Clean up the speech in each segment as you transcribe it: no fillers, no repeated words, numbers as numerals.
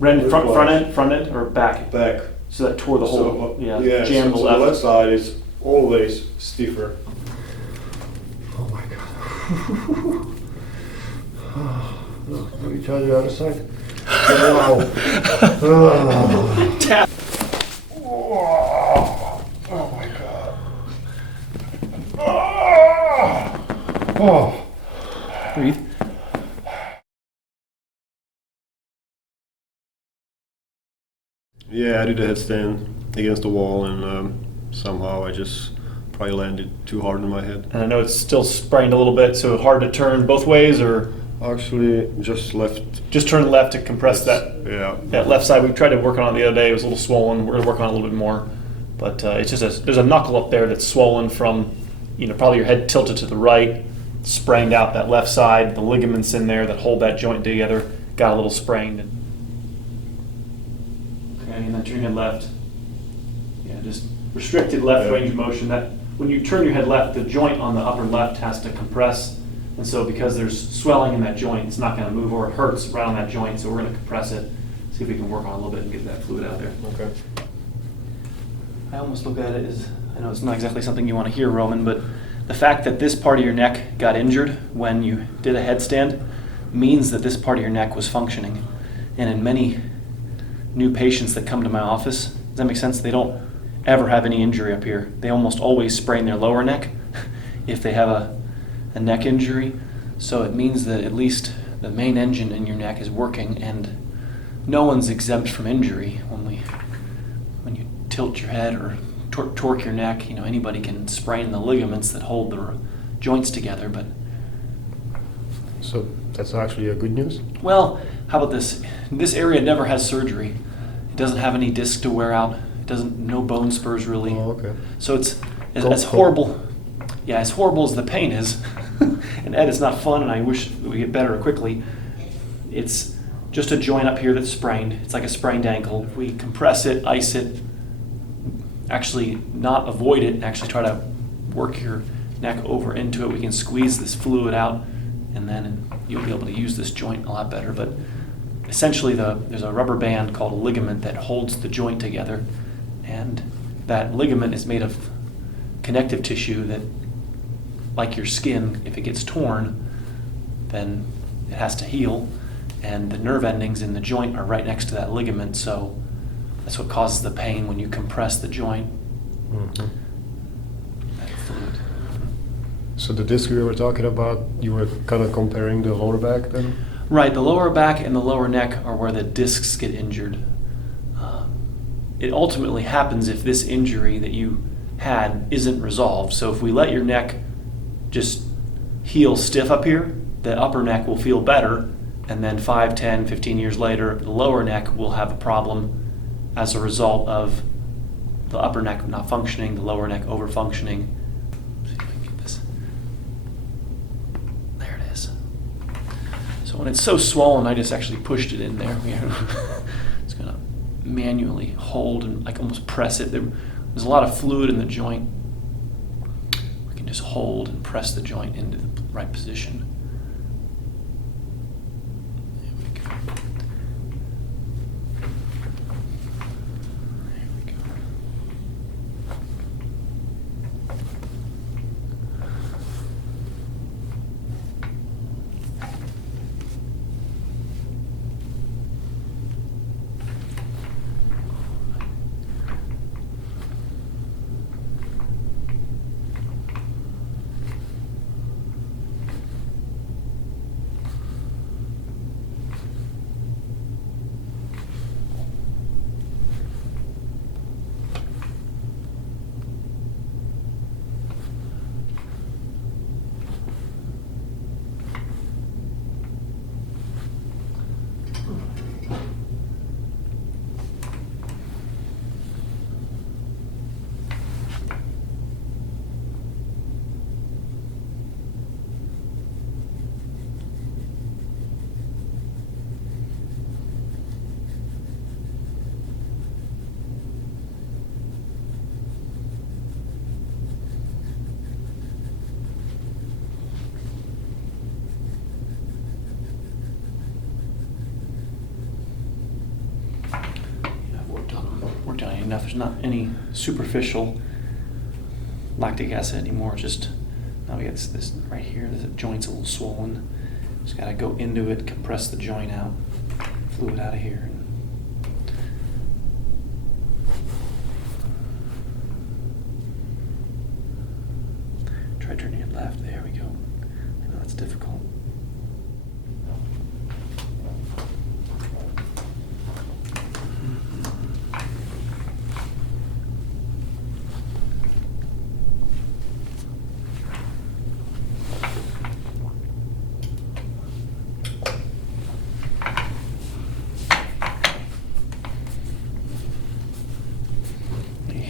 Front end or back? Back. So that tore the whole, Yeah, jammed so the the left. left side is always stiffer. Oh my god. Let me try the other side. Wow. Oh my god. Oh. Breathe. Yeah, I did a headstand against the wall and somehow I just probably landed too hard on my head. And I know it's still sprained a little bit, so hard to turn both ways, or Actually, just left. just turn left to compress that Yeah. left side. We tried to work on it the other day. It was a little swollen. We're gonna work on it a little bit more, but it's just there's a knuckle up there that's swollen from, probably your head tilted to the right, sprained out that left side. The ligaments in there that hold that joint together got a little sprained. Okay, and then turn your head left. Yeah, just restricted left range of motion. That when you turn your head left, the joint on the upper left has to compress. And so because there's swelling in that joint, it's not going to move, or it hurts right on that joint, so we're going to compress it, see if we can work on it a little bit and get that fluid out there. Okay. I almost look at it as, I know it's not exactly something you want to hear, Roman, but the fact that this part of your neck got injured when you did a headstand means that this part of your neck was functioning. And in many new patients that come to my office, does that make sense? They don't ever have any injury up here. They almost always sprain their lower neck if they have a neck injury. So it means that at least the main engine in your neck is working, and no one's exempt from injury when you tilt your head or torque your neck. Anybody can sprain the ligaments that hold the joints together. But So that's actually a good news? well, how about this? This area never has surgery. It doesn't have any disc to wear out. It doesn't, no bone spurs really. Oh, okay. So it's as horrible. Yeah, as horrible as the pain is, and Ed, it's not fun, and I wish we get better quickly. It's just a joint up here that's sprained. It's like a sprained ankle. If we compress it, ice it, actually not avoid it, actually try to work your neck over into it, we can squeeze this fluid out, and then you'll be able to use this joint a lot better. But essentially, there's a rubber band called a ligament that holds the joint together, and that ligament is made of connective tissue that, like your skin, if it gets torn, then it has to heal, and the nerve endings in the joint are right next to that ligament, so that's what causes the pain when you compress the joint. Mm-hmm. That fluid. So the disc we were talking about, you were kind of comparing the lower back then? Right, the lower back and the lower neck are where the discs get injured. It ultimately happens if this injury that you had isn't resolved. So if we let your neck just heal stiff up here, the upper neck will feel better, and then 5, 10, 15 years later, the lower neck will have a problem as a result of the upper neck not functioning, the lower neck over-functioning. See if I can get this. There it is. So when it's so swollen, I just actually pushed it in there. It's gonna manually hold and like almost press it. There's a lot of fluid in the joint. We can just hold and press the joint into the right position. There we go. There we go. worked on it enough. There's not any superficial lactic acid anymore. Just now we got this right here. The joint's a little swollen. Just got to go into it, compress the joint out, fluid out of here. Try turning it left. There we go. I know that's difficult.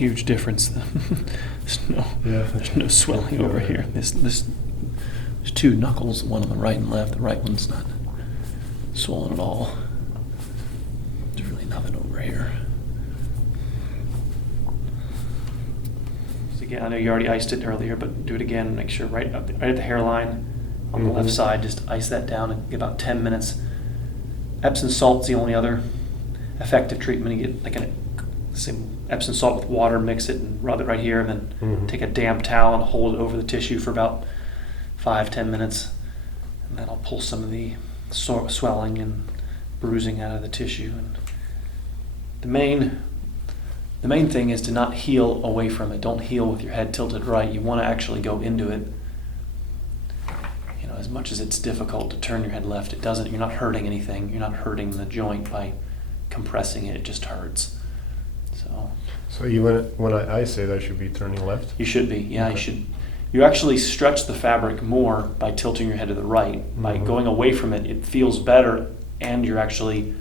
Huge difference. There's no swelling over here. There's two knuckles, one on the right and left. The right one's not swollen at all. There's really nothing over here. So again, I know you already iced it earlier, but do it again. Make sure right at the hairline on the left side, just ice that down and give about 10 minutes. Epsom salt's the only other effective treatment. You get like some Epsom salt with water, mix it and rub it right here, and then take a damp towel and hold it over the tissue for about 5-10 minutes, and that'll pull some of the swelling and bruising out of the tissue. And the main thing is to not heal away from it. Don't heal with your head tilted right. You want to actually go into it. You know, as much as it's difficult to turn your head left, it doesn't. You're not hurting anything. You're not hurting the joint by compressing it. It just hurts. So even when I ice it, I should be turning left? You should be, yeah. Okay. You should. You actually stretch the fabric more by tilting your head to the right. By going away from it, it feels better, and you're actually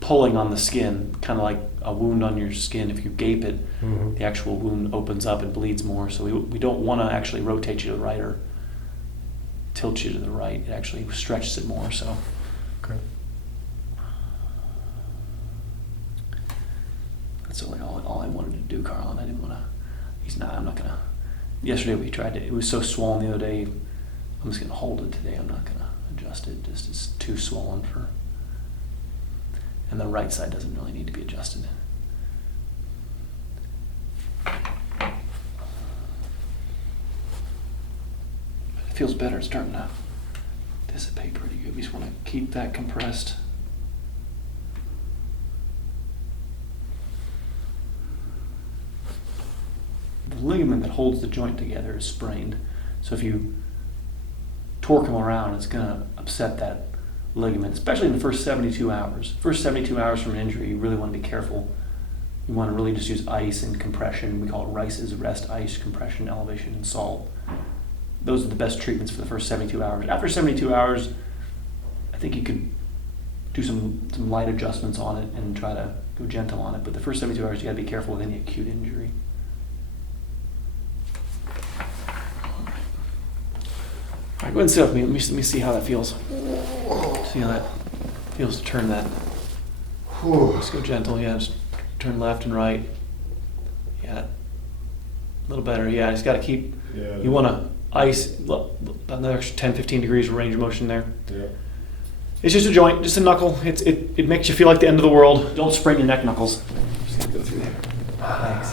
pulling on the skin, kind of like a wound on your skin. If you gape it, the actual wound opens up and bleeds more. So we don't want to actually rotate you to the right or tilt you to the right. It actually stretches it more. So. Okay. That's all I wanted to do, Carl, and I didn't want to. I'm not gonna. Yesterday we tried to. It was so swollen the other day. I'm just gonna hold it today. I'm not gonna adjust it. Just it's too swollen for. And the right side doesn't really need to be adjusted. It feels better. It's starting to dissipate pretty good. We just want to keep that compressed. The ligament that holds the joint together is sprained. So if you torque them around, it's going to upset that ligament, especially in the first 72 hours. First 72 hours from an injury, you really want to be careful. You want to really just use ice and compression. We call it RICEs, rest, ice, compression, elevation, and salt. Those are the best treatments for the first 72 hours. After 72 hours, I think you could do some light adjustments on it and try to go gentle on it. But the first 72 hours, you got to be careful with any acute injury. All right, go ahead and sit with me. Let me see how that feels. See how that feels to turn that. Just go gentle, yeah. Just turn left and right. Yeah, a little better. Yeah, just got to keep. Yeah. You want to ice another extra 10-15 degrees of range of motion there. Yeah. It's just a joint, just a knuckle. It makes you feel like the end of the world. Don't sprain your neck knuckles. Just gotta go through there. Thanks.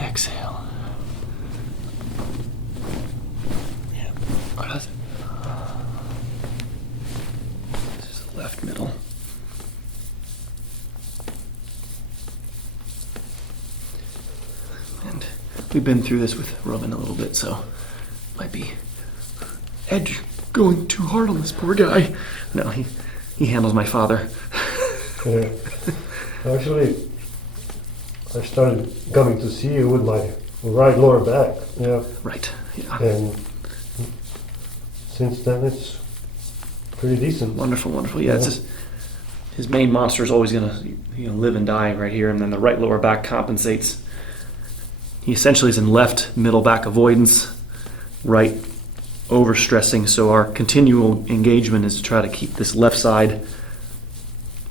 Exhale. Yeah. What is it? This is the left middle. And we've been through this with Robin a little bit, so might be edge going too hard on this poor guy. No, he handles my father. Yeah. Actually, I started coming to see you with my right lower back. Yeah. Right. Yeah. And since then, it's pretty decent. Wonderful, wonderful. Yeah, it's just, his main monster is always gonna live and die right here, and then the right lower back compensates. He essentially is in left middle back avoidance, right overstressing. So our continual engagement is to try to keep this left side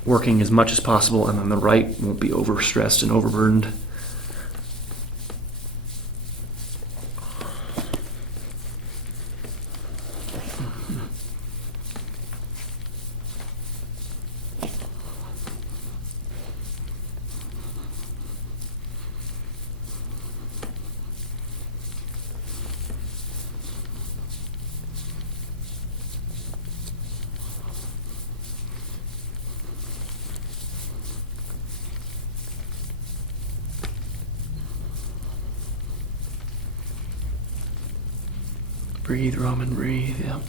working as much as possible, and then the right won't be overstressed and overburdened. Breathe, Roman, breathe, yep.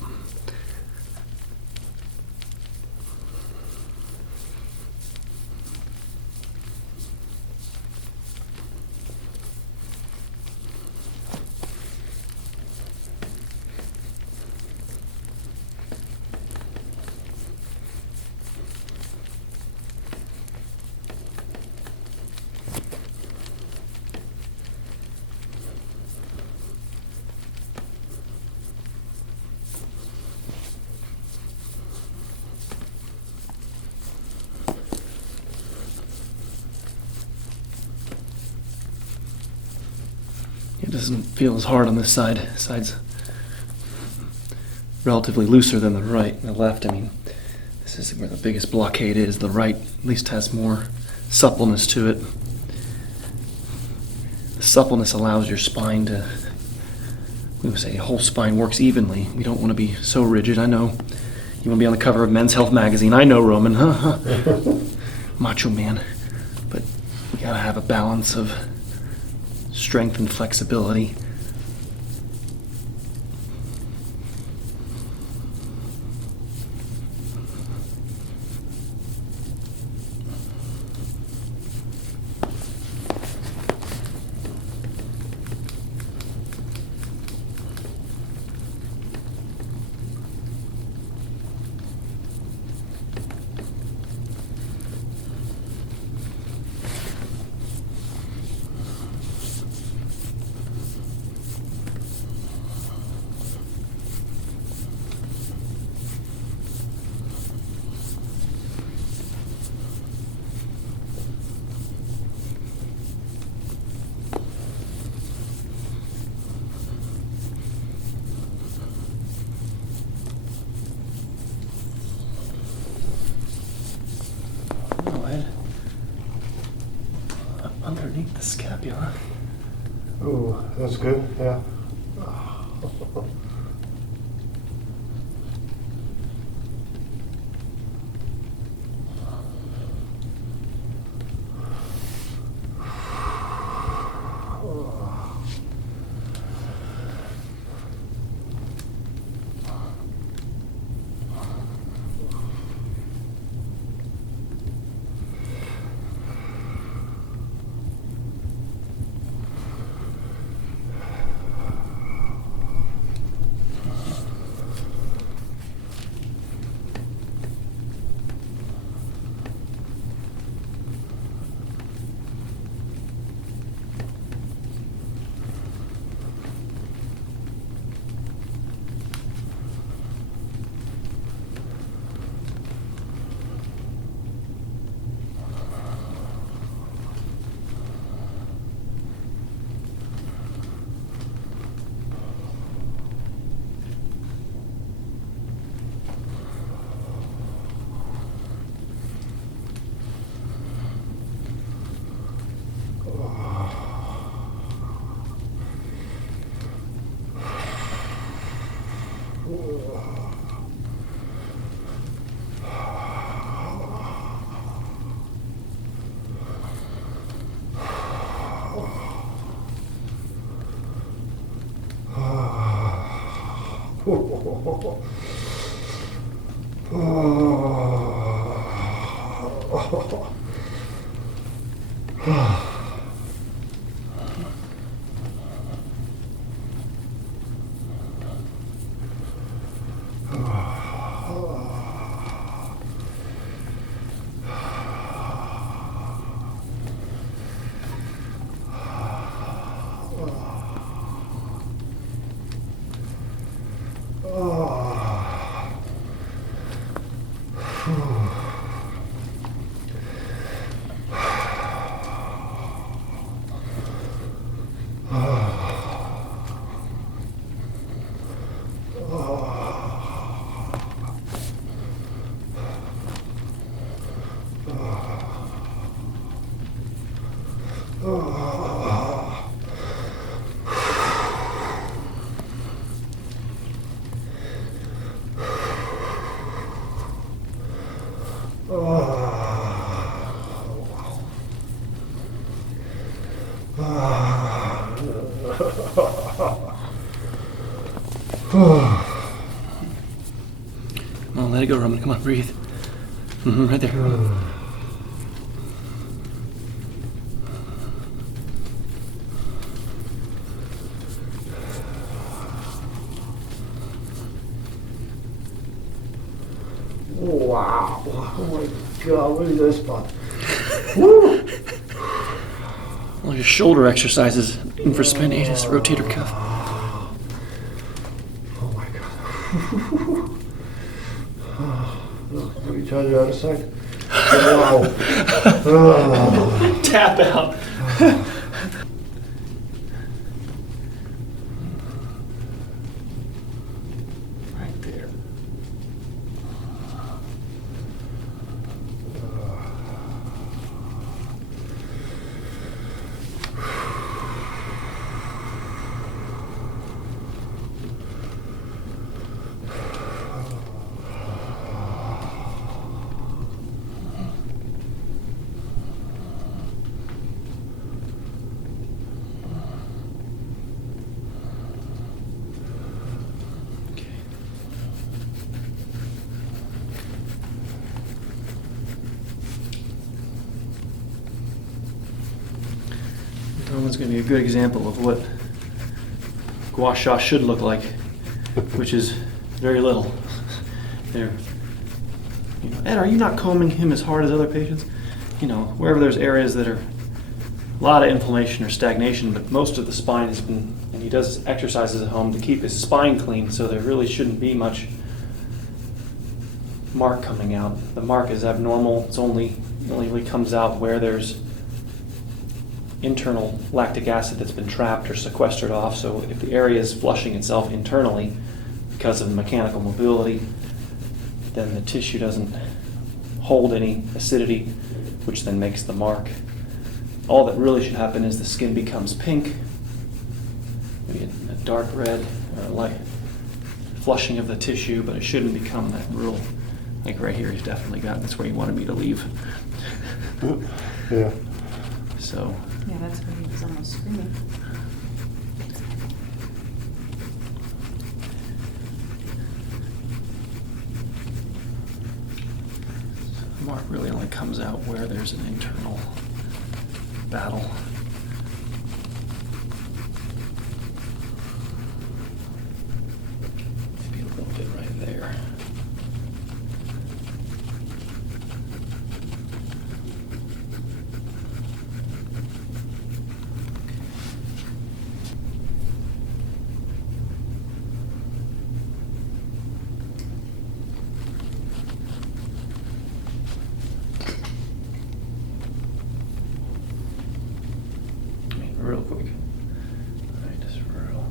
It doesn't feel as hard on this side. This side's relatively looser than the right. The left, I mean, this is where the biggest blockade is. The right at least has more suppleness to it. The suppleness allows your spine to, we would say, the whole spine works evenly. We don't want to be so rigid. I know you want to be on the cover of Men's Health magazine. I know, Roman. Macho man. But we gotta have a balance of strength and flexibility. Underneath the scapula. Oh, that's good, yeah. Come on, let it go, Roman. Come on, breathe. Right there. Wow. Oh my God, what is that spot? Woo! All your shoulder exercises infraspinatus, rotator cuff. Oh my God. Let me try the other side. Wow. Tap out. Right there. That one's going to be a good example of what gua sha should look like, which is very little. There. You know, Ed, are you not combing him as hard as other patients? You know, wherever there's areas that are a lot of inflammation or stagnation, but most of the spine has been, and he does exercises at home to keep his spine clean, so there really shouldn't be much mark coming out. The mark is abnormal. It only really comes out where there's internal lactic acid that's been trapped or sequestered off. So if the area is flushing itself internally because of the mechanical mobility, then the tissue doesn't hold any acidity, which then makes the mark. All that really should happen is the skin becomes pink, maybe a dark red, or a light flushing of the tissue, but it shouldn't become that real, like right here, he's definitely got, that's where he wanted me to leave. Yeah. So. Yeah, that's where he was almost screaming. The mark really only comes out where there's an internal battle. Maybe a little bit right there. Real quick. All right, just real.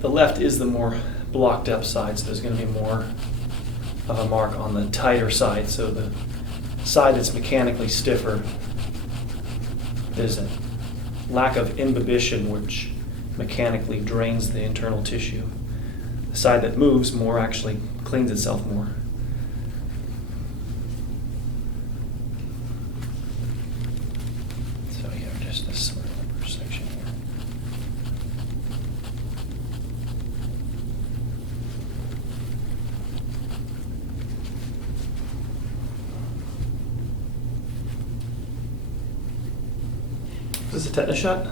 The left is the more blocked up side, so there's going to be more of a mark on the tighter side. So the side that's mechanically stiffer, there's a lack of imbibition, which mechanically drains the internal tissue. The side that moves more actually cleans itself more. So you have just this sort of upper section here. Is this a tetanus shot?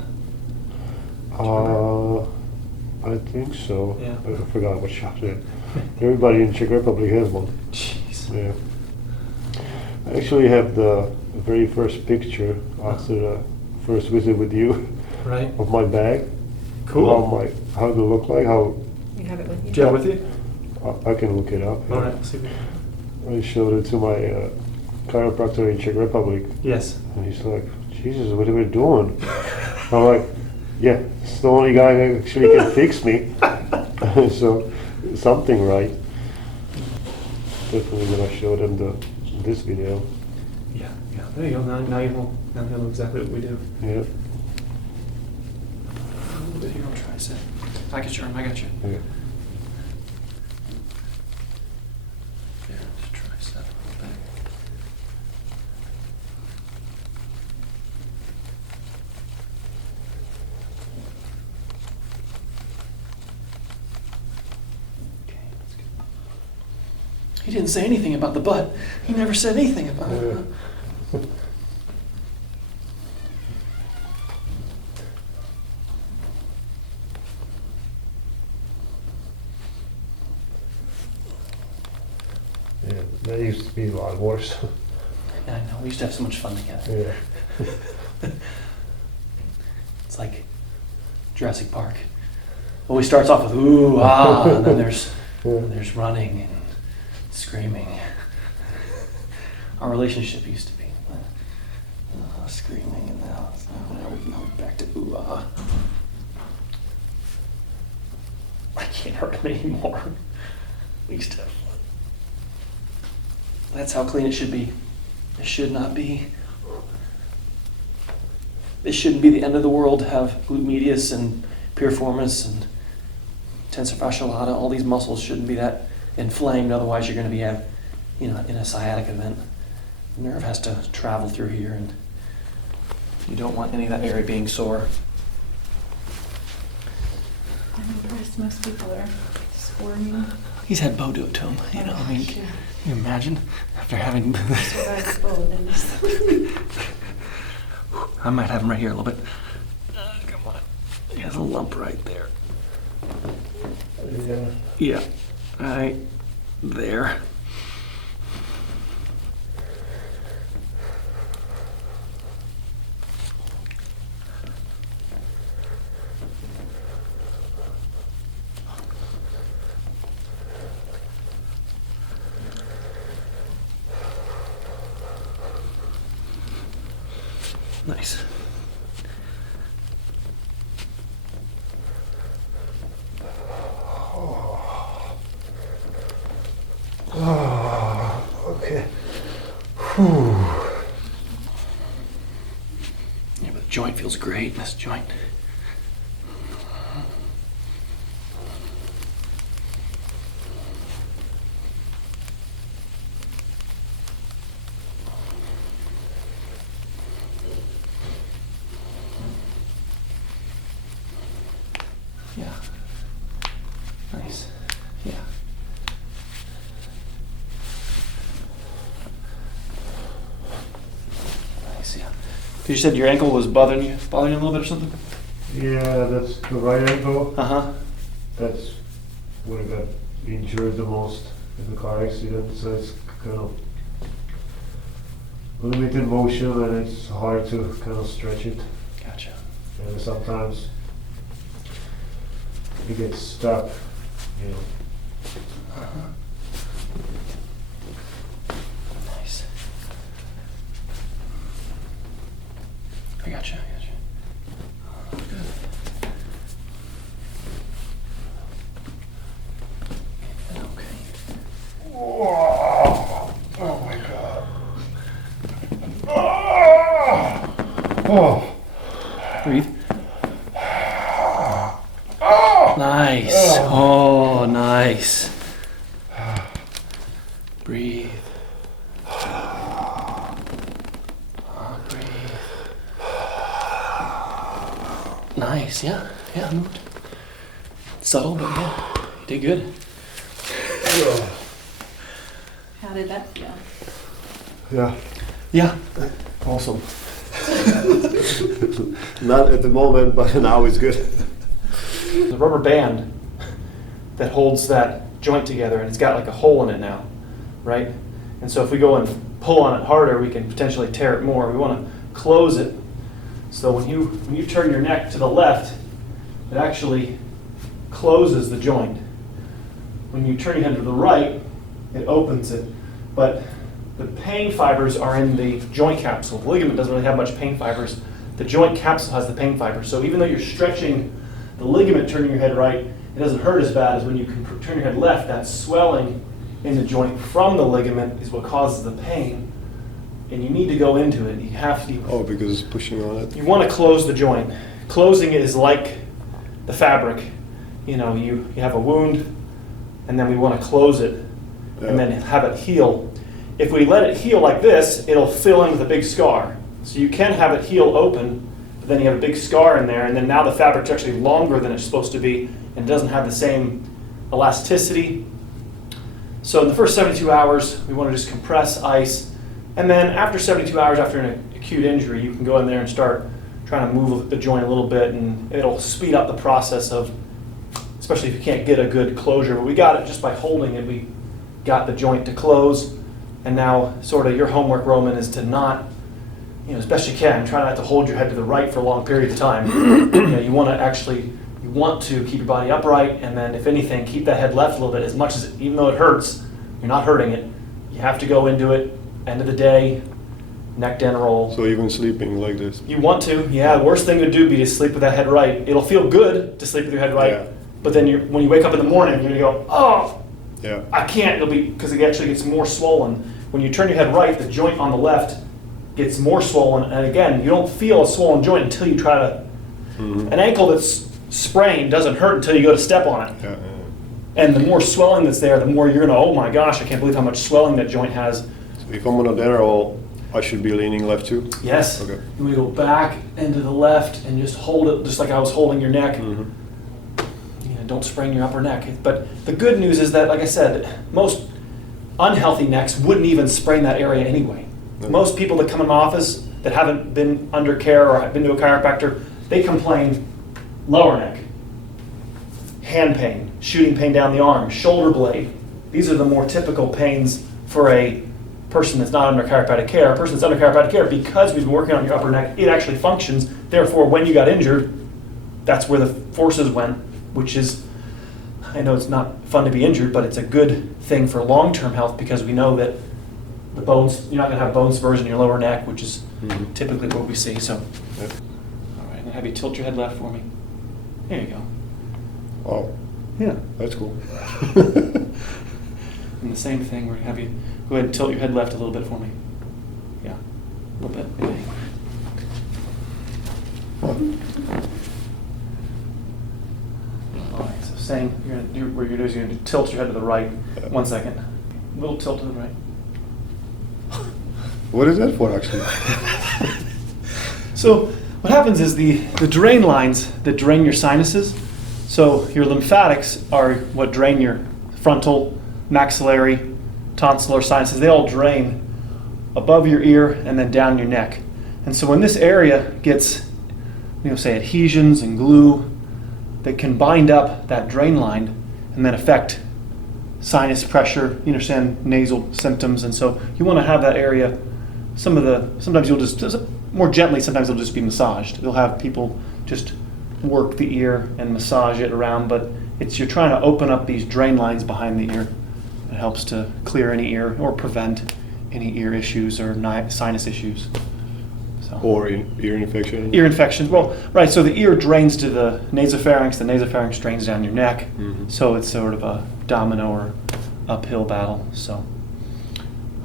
I think so. Yeah. I forgot what shot it. Everybody in Czech Republic has one. Jeez. Yeah. I actually have the very first picture after the first visit with you Right. of my bag. Cool. How it look like, how You have it with you? Do you have it with you? I can look it up. All right. Let's see. I showed it to my chiropractor in Czech Republic, Yes. and he's like, Jesus, what are we doing? I'm like, yeah, it's the only guy that actually can fix me. So, something right. Definitely gonna show them this video. Yeah. There you go. Now you know exactly what we do. Yeah. A little bit here on tricep. I got your arm. I got you. Yeah. Yeah, just tricep a little bit. Okay, that's good. He didn't say anything about the butt. He never said anything about it. Yeah. Yeah, that used to be a lot worse. I know. We used to have so much fun together. Yeah. It's like Jurassic Park. Always starts off with ooh, ah, and then there's running and screaming. Our relationship used to be screaming, and now we're back to ooh, ah. I can't hurt him anymore. We used to have fun. That's how clean it should be. It should not be. It shouldn't be the end of the world to have glute medius and piriformis and tensor fasciae lata. All these muscles shouldn't be that inflamed. Otherwise, you're going to be in a sciatic event. The nerve has to travel through here, and you don't want any of that area being sore. I'm impressed most people are squirming. He's had Bo do it to him. I mean, can you imagine after having? Survived both. I might have him right here a little bit. Come on. He has a lump right there. Yeah. Yeah. Right there. Nice. Oh, okay. Whew. Yeah, but the joint feels great. This joint. Yeah. Nice. Yeah. Nice, yeah. You said your ankle was bothering you a little bit or something? Yeah, that's the right ankle. Uh-huh. That's where I got injured the most in the car accident, so it's kind of limited motion and it's hard to kind of stretch it. Gotcha. And sometimes it gets stuck, you know. Uh-huh. Nice. I gotcha. Good. Okay. Oh, oh my God. Oh. Breathe. Nice. Oh, nice. Breathe. Breathe. Nice. Yeah. Yeah. Moved. Subtle, but yeah, you did good. How did that feel? Yeah. Yeah. Awesome. Not at the moment, but now it's good. The rubber band that holds that joint together, and it's got like a hole in it now, right? And so if we go and pull on it harder, we can potentially tear it more. We want to close it so when you turn your neck to the left, it actually closes the joint. When you turn your head to the right, it opens it. But The pain fibers are in the joint capsule. The ligament doesn't really have much pain fibers. The joint capsule has the pain fibers. So even though you're stretching the ligament, turning your head right, it doesn't hurt as bad as when you can turn your head left. That swelling in the joint from the ligament is what causes the pain. And you need to go into it. You have to. Oh, because it's pushing on it. You want to close the joint. Closing it is like the fabric. You know, you have a wound, and then we want to close it, and then have it heal. If we let it heal like this, it'll fill in with a big scar. So you can have it heal open, but then you have a big scar in there, and then now the fabric's actually longer than it's supposed to be, and doesn't have the same elasticity. So in the first 72 hours, we want to just compress, ice, and then after 72 hours after an acute injury, you can go in there and start trying to move the joint a little bit, and it'll speed up the process of, especially if you can't get a good closure. But we got it just by holding it. We got the joint to close. And now, sort of, your homework, Roman, is to not, as best you can, try not to hold your head to the right for a long period of time. You want to keep your body upright, and then, if anything, keep that head left a little bit. As much as, even though it hurts, you're not hurting it. You have to go into it. End of the day, neck Denneroll. So even sleeping like this? You want to, yeah. The worst thing to do would be to sleep with that head right. It'll feel good to sleep with your head right, but then when you wake up in the morning, you're gonna go, oh. Yeah. I can't, it'll be, because it actually gets more swollen. When you turn your head right, the joint on the left gets more swollen, and again, you don't feel a swollen joint until you try to, an ankle that's sprained doesn't hurt until you go to step on it. Yeah. And the more swelling that's there, the more you're gonna, oh my gosh, I can't believe how much swelling that joint has. So if I'm on a Denneroll, I should be leaning left too? Yes. Okay. And we go back into the left and just hold it, just like I was holding your neck. Don't sprain your upper neck. But the good news is that, like I said, most unhealthy necks wouldn't even sprain that area anyway. Most people that come in my office that haven't been under care or have been to a chiropractor, they complain lower neck, hand pain, shooting pain down the arm, shoulder blade. These are the more typical pains for a person that's not under chiropractic care. A person that's under chiropractic care, because we've been working on your upper neck, it actually functions. Therefore, when you got injured, that's where the forces went, which is, I know it's not fun to be injured, but it's a good thing for long-term health, because we know that the bones, you're not going to have bone spurs in your lower neck, which is typically what we see. So, all right, I'm going to have you tilt your head left for me. There you go. Oh, Yeah. that's cool. And the same thing, we're going to have you go ahead and tilt your head left a little bit for me. Yeah, a little bit, maybe. All right, so same, you're going to do what you're doing is you're going to tilt your head to the right. 1 second. A little tilt to the right. What is that for, actually? So what happens is the drain lines that drain your sinuses, so your lymphatics are what drain your frontal, maxillary, tonsillar sinuses. They all drain above your ear and then down your neck. And so when this area gets, say adhesions and glue that can bind up that drain line and then affect sinus pressure, you understand, nasal symptoms. And so you want to have that area, sometimes you'll just more gently, sometimes it'll just be massaged. You'll have people just work the ear and massage it around, but you're trying to open up these drain lines behind the ear. It helps to clear any ear or prevent any ear issues or sinus issues. So. Or ear infection? Ear infections. Well, right, so the ear drains to the nasopharynx drains down your neck. So it's sort of a domino or uphill battle. So.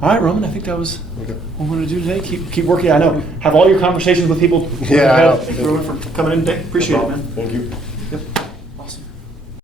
All right, Roman, I think that was what we're going to do today. Keep working. I know. Have all your conversations with people. Yeah. Thank you, Roman, for coming in today. Appreciate it, man. Thank you.